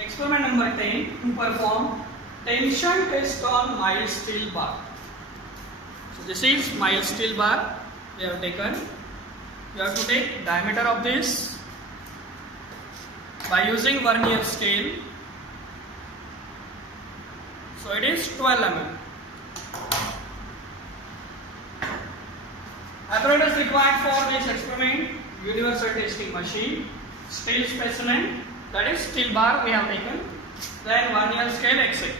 Experiment number 10 to perform tension test on mild steel bar. So this is mild steel bar we have taken. You have to take diameter of this by using vernier scale. So it is 12 mm. Apparatus required for this experiment: universal testing machine, steel specimen, that is steel bar we have taken, then vernier scale, etc.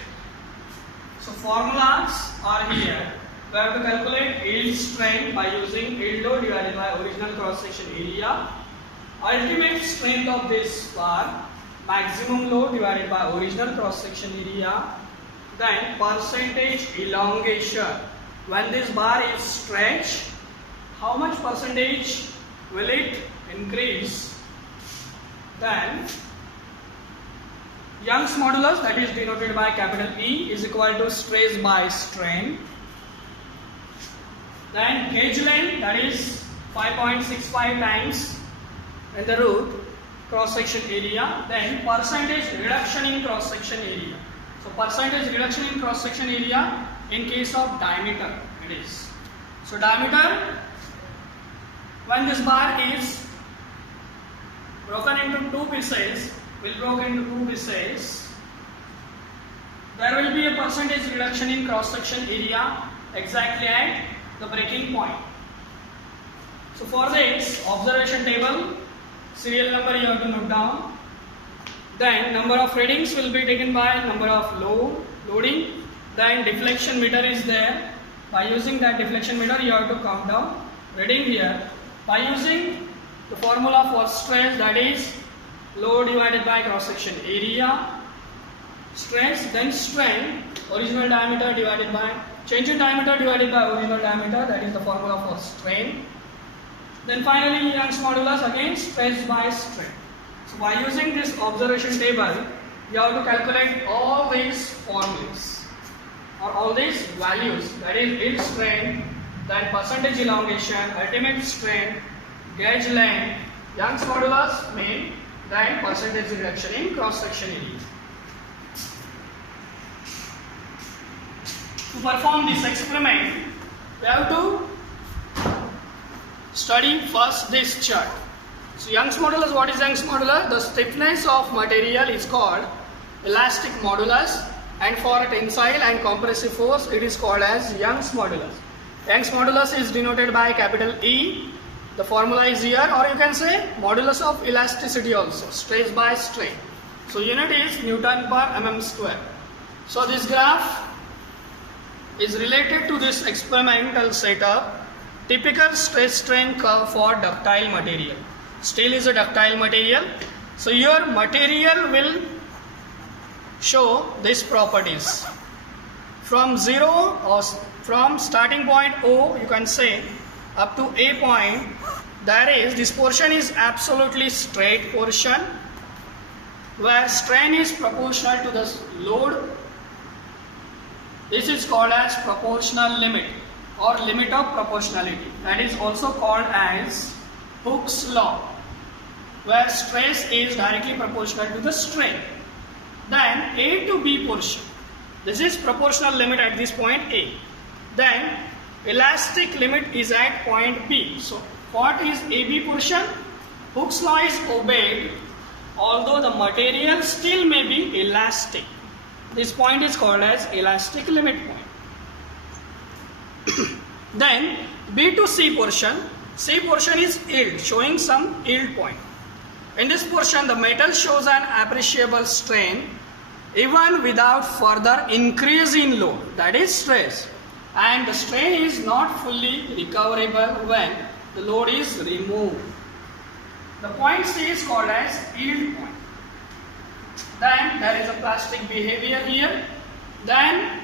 So formulas are here. We have to calculate yield strength by using yield load divided by original cross section area, ultimate strength of this bar, maximum load divided by original cross section area, then percentage elongation. When this bar is stretched, how much percentage will it increase? Then Young's modulus, that is denoted by capital E, is equal to stress by strain. Then gauge length, that is 5.65 times in the root cross section area. Then percentage reduction in cross section area. So percentage reduction in cross section area in case of diameter it is. So diameter, when this bar is broken into two pieces, there will be a percentage reduction in cross section area exactly at the breaking point. So for this, observation table, serial number you have to note down. Then number of readings will be taken by number of loading. Then deflection meter is there. By using that deflection meter, you have to count down reading here. By using the formula for stress, that is load divided by cross section area, stress, then strain, original diameter divided by change in diameter divided by original diameter, that is the formula for strain. Then finally Young's modulus, again stress by strain. So by using this observation table, you have to calculate all these formulas or all these values, that is yield strength, then percentage elongation, ultimate strain, gauge length, Young's modulus, mean, then percentage reduction in cross section area. To perform this experiment, we have to study first this chart. So Young's modulus, what is Young's modulus? The stiffness of material is called elastic modulus, and for tensile and compressive force it is called as Young's modulus. Young's modulus is denoted by capital E. The formula is here, or you can say modulus of elasticity also, stress by strain. So unit is Newton per mm square. So this graph is related to this experimental setup, typical stress strain curve for ductile material. Steel is a ductile material, so your material will show these properties. From zero or from starting point O, you can say, up to A point, there is this portion is absolutely straight portion where strain is proportional to the load. This is called as proportional limit or limit of proportionality. That is also called as Hooke's law, where stress is directly proportional to the strain. Then A to B portion, this is proportional limit at this point A. Then elastic limit is at point B. So what is AB portion? Hooke's law is obeyed, although the material still may be elastic. This point is called as elastic limit point. Then B to C portion. C portion is yield, showing some yield point. In this portion, the metal shows an appreciable strain even without further increase in load, that is stress. And the strain is not fully recoverable when the load is removed. The point C is called as yield point. Then there is a plastic behavior here. Then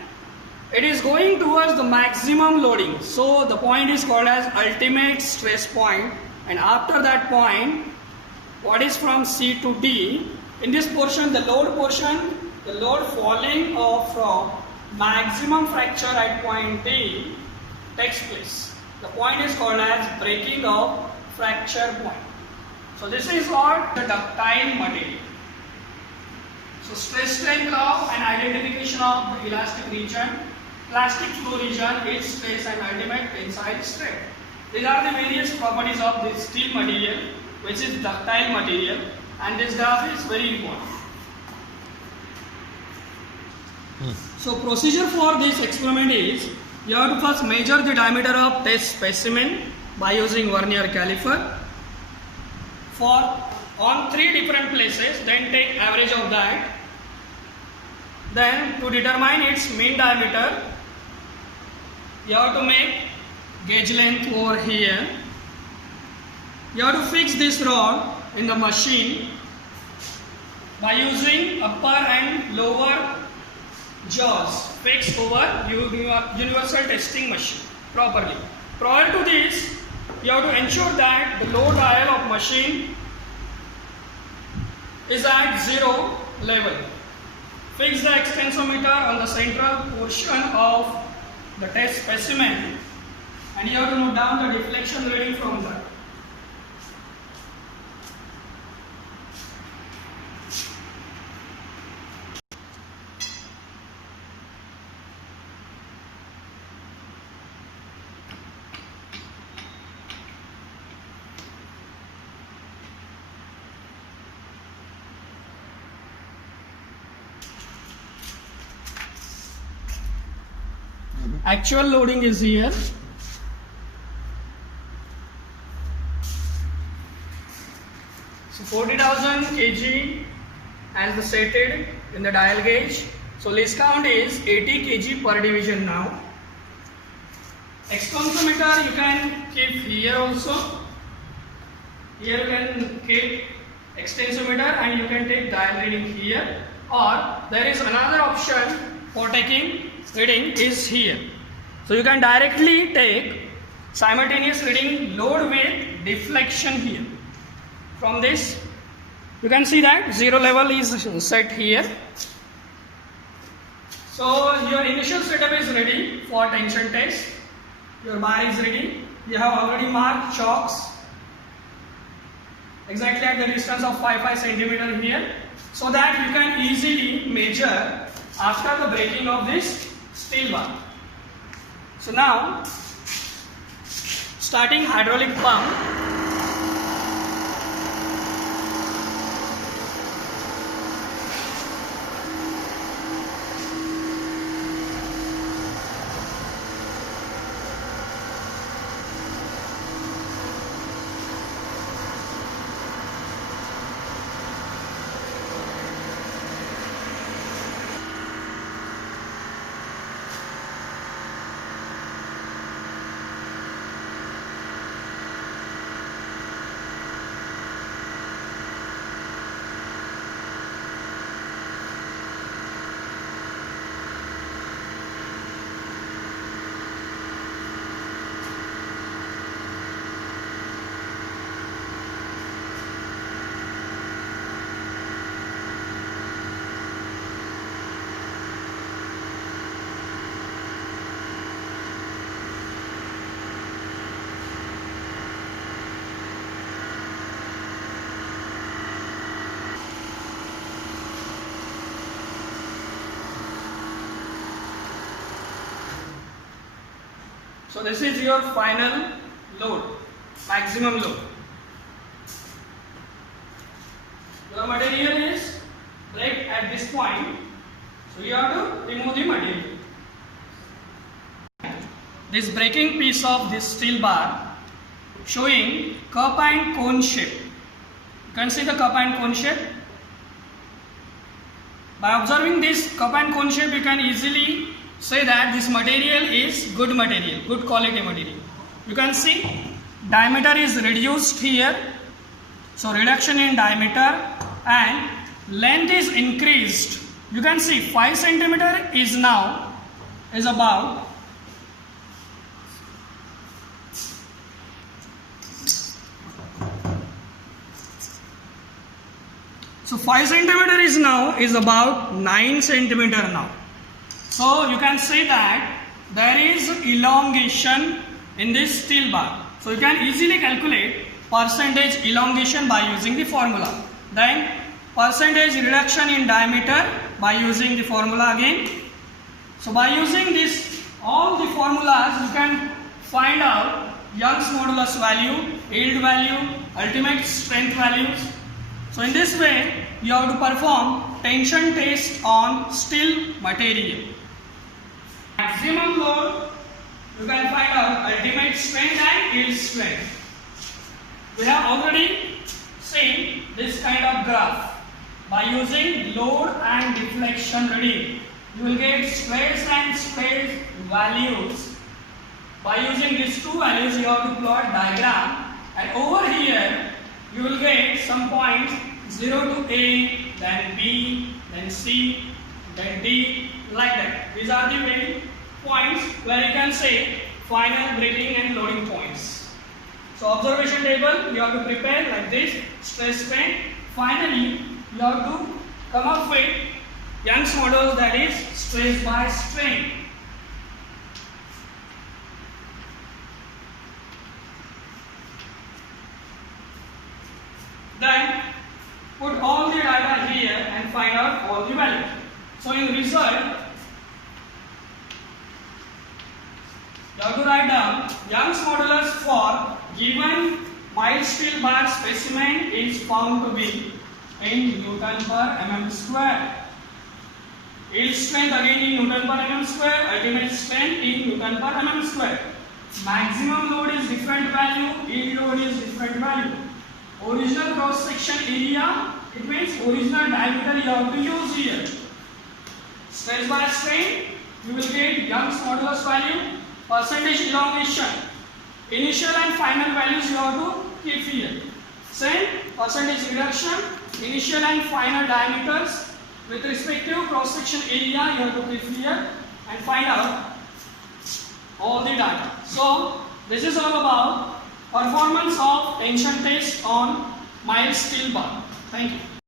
it is going towards the maximum loading. So the point is called as ultimate stress point. And after that point, what is from C to D? In this portion, the load falling off from maximum fracture at point D takes place. The point is called as breaking of fracture point. So this is what the ductile material. So stress strain curve and identification of the elastic region, plastic flow region, its stress and ultimate tensile strength. These are the various properties of this steel material, which is ductile material, and this graph is very important. So procedure for this experiment is, you have to first measure the diameter of test specimen by using vernier caliper on 3 different places, then take average of that. Then to determine its mean diameter, you have to make gauge length over here. You have to fix this rod in the machine by using upper and lower jaws fixed over universal testing machine properly. Prior to this, you have to ensure that the low dial of machine is at 0 level. Fix the extensometer on the central portion of the test specimen, and you have to note down the deflection reading from that. Actual loading is here. So 40,000 kg as stated in the dial gauge. So least count is 80 kg per division now. Extensometer you can keep here also. Here you can keep extensometer and you can take dial reading here, or there is another option for taking reading is here. So you can directly take simultaneous reading load with deflection here. From this you can see that 0 level is set here. So your initial setup is ready for tension test. Your bar is ready. You have already marked chocks exactly at the distance of 5 centimeter here, so that you can easily measure after the breaking of this steel bar. So now, starting hydraulic pump. So this is your final load, maximum load. Your material is break at this point, so you have to remove the material. This breaking piece of this steel bar showing cup and cone shape. You can see the cup and cone shape. By observing this cup and cone shape, you can easily say that this material is good material, good quality material. You can see diameter is reduced here, so reduction in diameter, and length is increased. You can see 5 centimeter is now is about 5 centimeter is now is about 9 centimeter now. So you can say that there is elongation in this steel bar. So you can easily calculate percentage elongation by using the formula. Then percentage reduction in diameter by using the formula again. So by using this, all the formulas, you can find out Young's modulus value, yield value, ultimate strength values. So in this way, you have to perform tension test on steel material. Maximum load, you can find out ultimate strength and yield strength. We have already seen this kind of graph. By using load and deflection reading, you will get stress and strain values. By using these two values, you have to plot diagram, and over here you will get some points 0 to A, then B, then C, then D, like that. These are the main points where you can say final braking and loading points. So observation table you have to prepare like this, stress strain. Finally, you have to come up with Young's model, that is stress by strain. Then put all the data here and find out all the values. So in result, you have to write down Young's modulus for given mild steel bar specimen is found to be in Newton per mm square. Yield strength again in Newton per mm square, ultimate strength in Newton per mm square. Maximum load is different value, yield load is different value. Original cross section area, it means original diameter you have to use here. Stress by strain, you will get Young's modulus value, percentage elongation. Initial and final values you have to keep here. Same percentage reduction, initial and final diameters with respective cross section area you have to keep here and find out all the data. So this is all about performance of tension test on mild steel bar. Thank you.